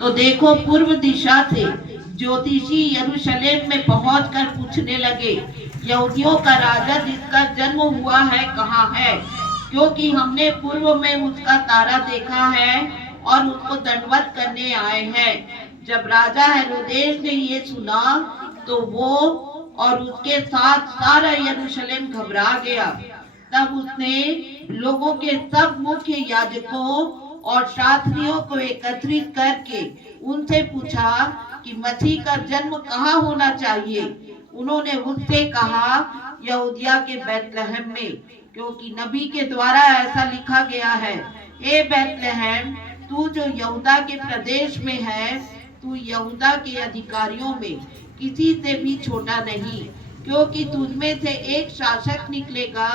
तो देखो पूर्व दिशा से ज्योतिषी यरूशलेम में पहुंचकर पूछने लगे, यहूदियों का राजा जिसका जन्म हुआ है कहाँ है? क्योंकि हमने पूर्व में उसका तारा देखा है और उसको दंडवत करने आए हैं। जब राजा हेरोदेस ने ये सुना तो वो और उसके साथ सारा यरूशलेम घबरा गया। तब उसने लोगों के सब मुख्य याजकों और शास्त्रियों को एकत्रित करके उनसे पूछा कि मसीह का जन्म कहाँ होना चाहिए। उन्होंने उससे कहा, यहूदिया के बैतलहम में, क्योंकि नबी के द्वारा ऐसा लिखा गया है, ए बैतलहम, तू जो यहूदा के प्रदेश में है, तू यहूदा के अधिकारियों में किसी से भी छोटा नहीं, क्योंकि तुझमें से एक शासक निकलेगा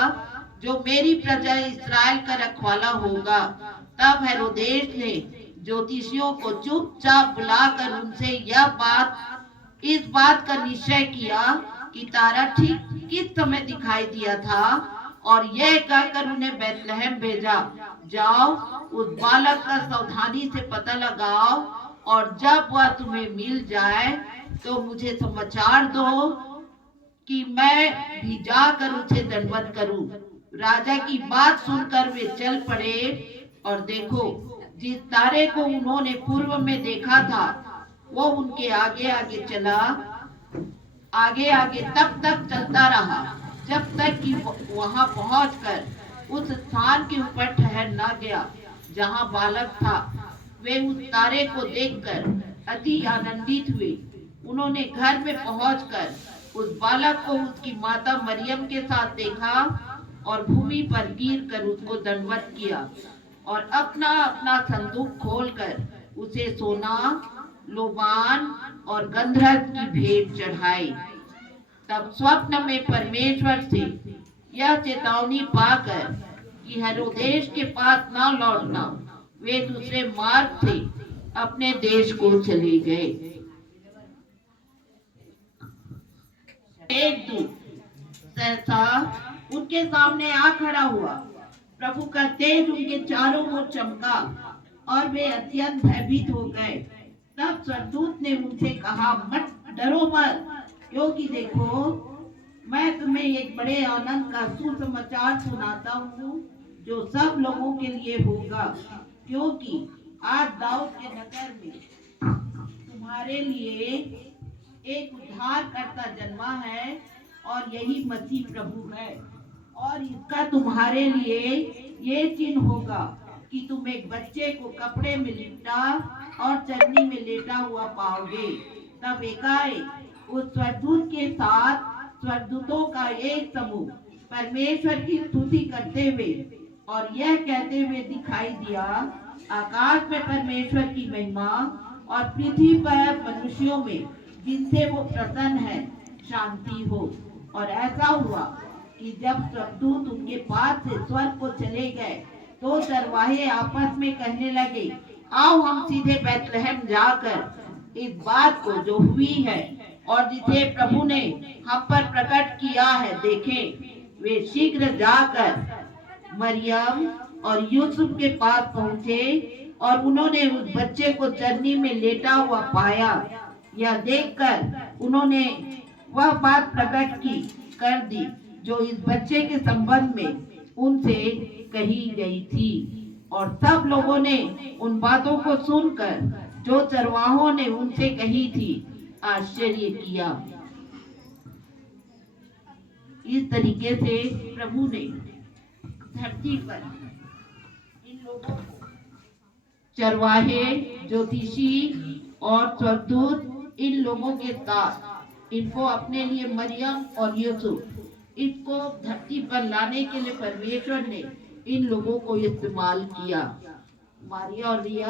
जो मेरी प्रजा इस्राएल का रखवाला होगा। तब हेरोदेस ने ज्योतिषियों को चुपचाप बुलाकर उनसे इस बात का निश्चय किया कि तारा ठीक किस समय दिखाई दिया था, और यह कहकर उन्हें बैतलहम भेजा, जाओ उस बालक का सावधानी से पता लगाओ, और जब वह तुम्हें मिल जाए तो मुझे समाचार दो कि मैं भी जाकर उसे दंडवत करूं। राजा की बात सुनकर वे चल पड़े, और देखो, जिस तारे को उन्होंने पूर्व में देखा था वो उनके आगे आगे चला, आगे आगे तब तक चलता रहा जब तक कि वहां पहुंचकर उस स्थान के ऊपर ठहर न गया जहां बालक था। वे उस तारे को देखकर अति आनंदित हुए। उन्होंने घर में पहुंचकर उस बालक को उसकी माता मरियम के साथ देखा और भूमि पर गिरकर उसको दंडवत किया, और अपना अपना संदूक खोलकर उसे सोना, लोबान और गंधरस की भेंट चढ़ाई। तब स्वप्न में परमेश्वर से यह चेतावनी पाकर कि हेरोदेस के पास न लौटना, वे दूसरे मार्ग से अपने देश को चले गए। एक दूत सहसा उनके सामने आ खड़ा हुआ। प्रभु का तेज उनके चारों ओर चमका और वे अत्यंत भयभीत हो गए। तब स्वर्गदूत ने उनसे कहा, मत डरो मत, क्योंकि देखो, मैं तुम्हें एक बड़े आनंद का सुसमाचार सुनाता हूँ जो सब लोगों के लिए होगा। क्योंकि आज दाऊद के नगर में तुम्हारे लिए एक उद्धारकर्ता जन्मा है, और यही मसीह प्रभु है। और इसका तुम्हारे लिए ये चिन्ह होगा कि तुम एक बच्चे को कपड़े में लिपटा और चटनी में लेटा हुआ पाओगे। तब एकाएक उस स्वर्गदूत के साथ स्वर्गदूतों का एक समूह परमेश्वर की स्तुति करते हुए और यह कहते हुए दिखाई दिया, आकाश में परमेश्वर की महिमा और पृथ्वी पर मनुष्यों में जिनसे वो प्रसन्न है शांति हो। और ऐसा हुआ कि जब स्वर्गदूत उनके पास से स्वर्ग को चले गए तो चरवाहे आपस में कहने लगे, आओ हम सीधे बैतलहम जाकर इस बात को जो हुई है और जिसे प्रभु ने हम पर प्रकट किया है देखें। वे शीघ्र जाकर मरियम और यूसुफ के पास पहुंचे, और उन्होंने उस बच्चे को चरनी में लेटा हुआ पाया। यह देखकर उन्होंने वह बात प्रकट कर दी जो इस बच्चे के संबंध में उनसे कही गई थी। और सब लोगों ने उन बातों को सुनकर जो चरवाहों ने उनसे कही थी आश्चर्य किया। इस तरीके से प्रभु ने धरती पर इन लोगों को, चरवाहे, ज्योतिषी और स्वर्गदूत, इन लोगों के साथ इनको अपने लिए मरियम और यूसुफ, इसको धरती पर लाने के लिए परमेश्वर ने इन लोगों को इस्तेमाल किया। मारिया और रिया